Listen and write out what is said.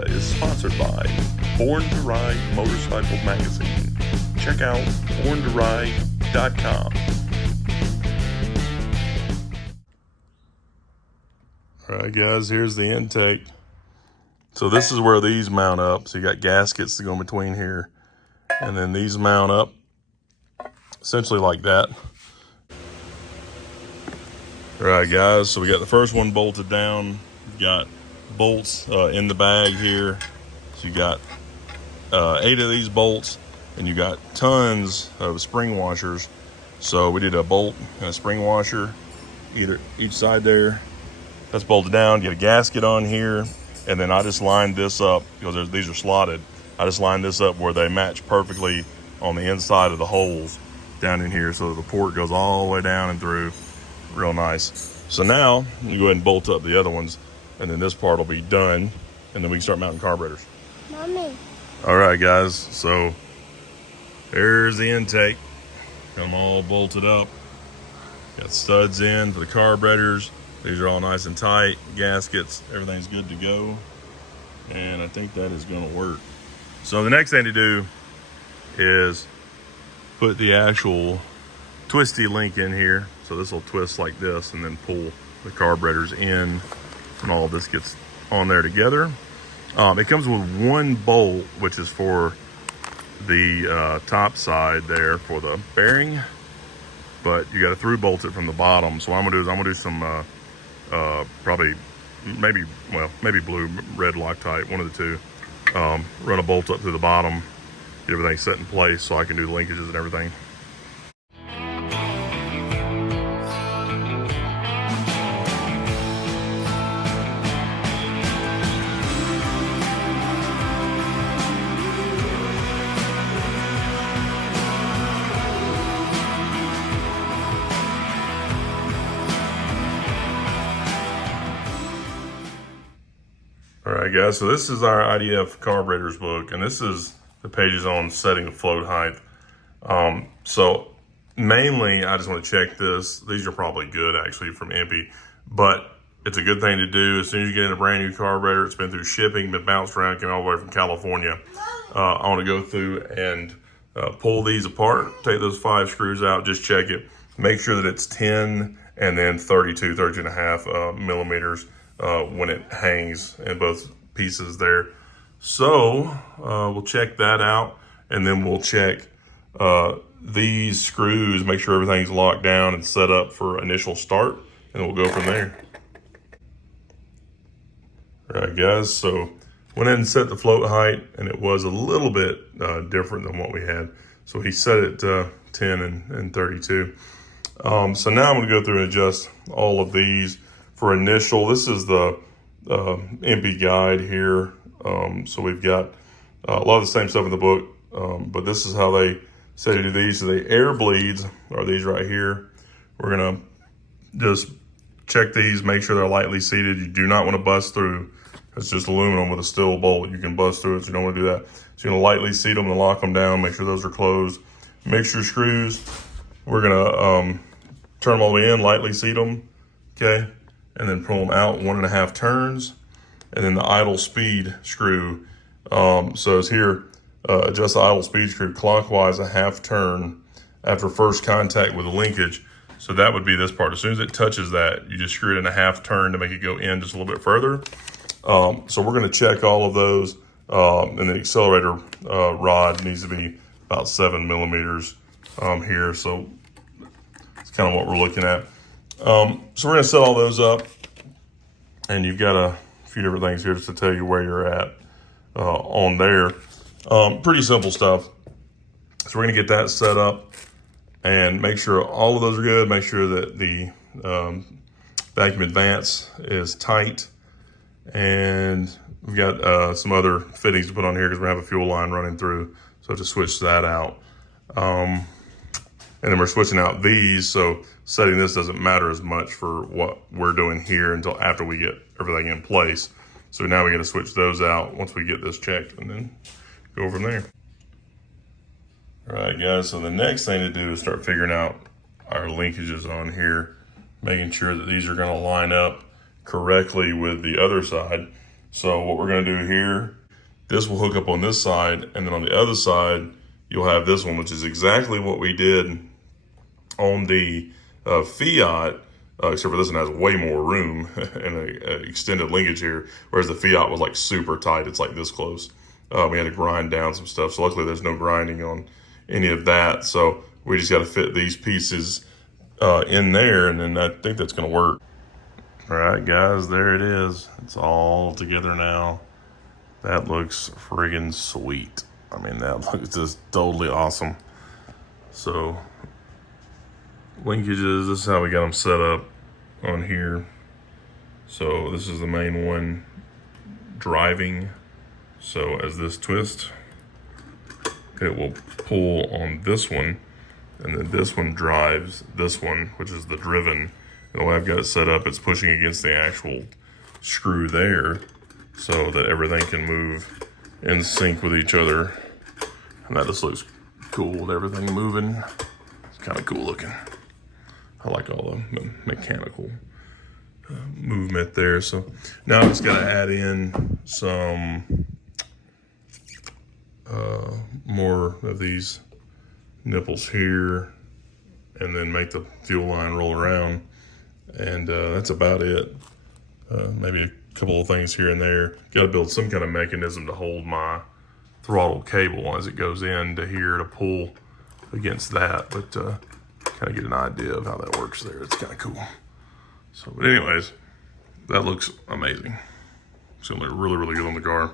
media is sponsored by Born to Ride Motorcycle Magazine. Check out borntoride.com. Alright guys, here's the intake. So this is where these mount up. So you got gaskets that go in between here. And then these mount up essentially like that. Alright guys, so we got the first one bolted down. We've got bolts in the bag here. So you got 8 of these bolts, and you got tons of spring washers. So we did a bolt and a spring washer, each side there. That's bolted down. You get a gasket on here, and then I just lined this up because these are slotted. I just lined this up where they match perfectly on the inside of the holes down in here, so the port goes all the way down and through. Real nice. So now you go ahead and bolt up the other ones, and then this part will be done, and then we can start mounting carburetors. Mommy. All right, guys. So there's the intake. Got them all bolted up. Got studs in for the carburetors. These are all nice and tight. Gaskets, everything's good to go. And I think that is gonna work. So the next thing to do is put the actual twisty link in here. So this will twist like this and then pull the carburetors in, and all of this gets on there together. It comes with one bolt, which is for the top side there for the bearing, but you got to through bolt it from the bottom. So what I'm gonna do is I'm gonna do some probably maybe blue, red Loctite, one of the two. Run a bolt up to the bottom, get everything set in place so I can do the linkages and everything. All right, guys, so this is our IDF carburetors book, and this is the pages on setting the float height. So mainly, I just want to check this. These are probably good, actually, from empi, but it's a good thing to do. As soon as you get in a brand new carburetor, it's been through shipping, been bounced around, came all the way from California. I want to go through and pull these apart, take those 5 screws out, just check it. Make sure that it's 10 and then 32 and a half millimeters. When it hangs in both pieces there. So we'll check that out, and then we'll check these screws, make sure everything's locked down and set up for initial start, and we'll go from there. All right, guys, so went in and set the float height, and it was a little bit different than what we had. So he set it 10 and 32. So now I'm gonna go through and adjust all of these. For initial, this is the empi guide here. So we've got a lot of the same stuff in the book, but this is how they say to do these. So the air bleeds are these right here. We're gonna just check these, make sure they're lightly seated. You do not want to bust through. It's just aluminum with a steel bolt. You can bust through it, so you don't want to do that. So you're gonna lightly seat them and lock them down, make sure those are closed. Mixture screws, we're gonna turn them all the way in, lightly seat them, okay? And then pull them out 1.5 turns. And then the idle speed screw. So it's here, adjust the idle speed screw clockwise 1/2 turn after first contact with the linkage. So that would be this part. As soon as it touches that, you just screw it in 1/2 turn to make it go in just a little bit further. So we're gonna check all of those. And the accelerator rod needs to be about 7 millimeters here. So it's kind of what we're looking at. So we're gonna set all those up, and you've got a few different things here just to tell you where you're at on there. Pretty simple stuff. So we're gonna get that set up and make sure all of those are good. Make sure that the vacuum advance is tight, and we've got some other fittings to put on here because we have a fuel line running through. So to switch that out. And then we're switching out these, so setting this doesn't matter as much for what we're doing here until after we get everything in place. So now we got to switch those out once we get this checked, and then go from there. All right, guys, so the next thing to do is start figuring out our linkages on here, making sure that these are going to line up correctly with the other side. So what we're gonna do here, this will hook up on this side, and then on the other side, you'll have this one, which is exactly what we did on the Fiat, except for this one has way more room and a extended linkage here, whereas the Fiat was like super tight. It's like this close. We had to grind down some stuff. So luckily there's no grinding on any of that. So we just got to fit these pieces in there, and then I think that's gonna work. All right, guys, there it is. It's all together now. That looks friggin' sweet. I mean, that looks just totally awesome. So, linkages, this is how we got them set up on here. So this is the main one driving. So as this twists, it will pull on this one, and then this one drives this one, which is the driven. And the way I've got it set up, it's pushing against the actual screw there so that everything can move in sync with each other. And that just looks cool with everything moving. It's kind of cool looking. I like all the mechanical movement there. So now I just got to add in some more of these nipples here, and then make the fuel line roll around. And that's about it. Maybe a couple of things here and there. Got to build some kind of mechanism to hold my throttle cable as it goes into here to pull against that. But kind of get an idea of how that works there. It's kind of cool. So, but anyways, that looks amazing. It's gonna look really, really good on the car.